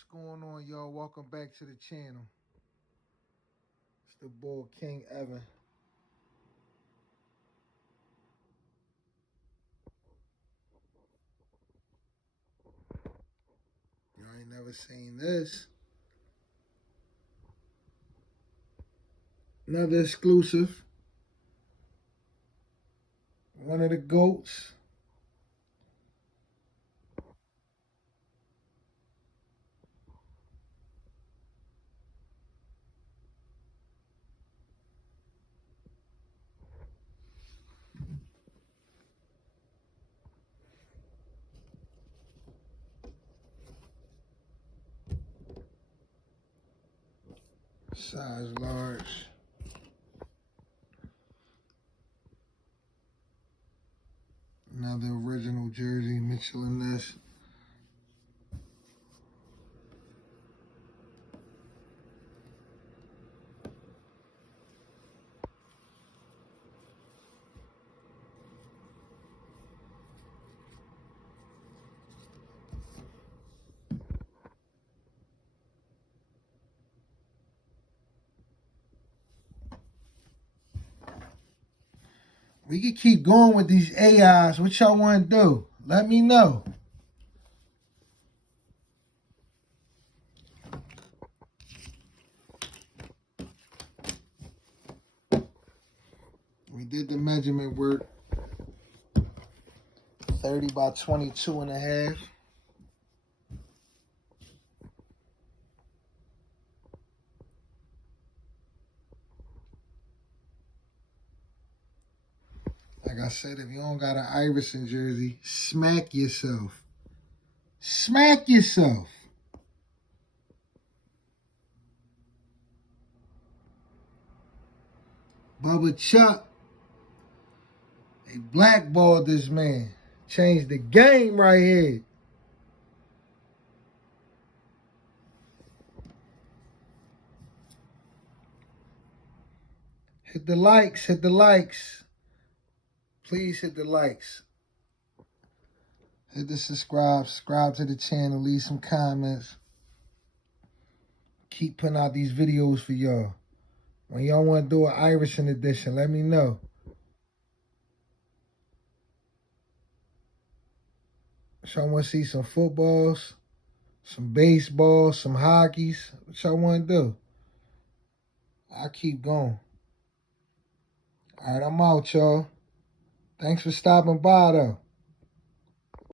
What's going on, y'all? Welcome back to the channel. It's the boy King Evan. You ain't never seen this. Another exclusive. One of the GOATs. Size large. Another original jersey, Mitchell and Ness. We can keep going with these AIs. What y'all want to do? Let me know. We did the measurement work. 30 by 22 and a half. Like I said, if you don't got an Iverson jersey, smack yourself. Smack yourself. Bubba Chuck, they blackballed this man. Changed the game right here. Hit the likes, hit the likes. Please hit the likes. Hit the subscribe to the channel, leave some comments. Keep putting out these videos for y'all. When y'all want to do an Iverson edition, let me know. Y'all want to see some footballs, some baseball, some hockeys. What y'all want to do? I'll keep going. All right, I'm out, y'all. Thanks for stopping by, though.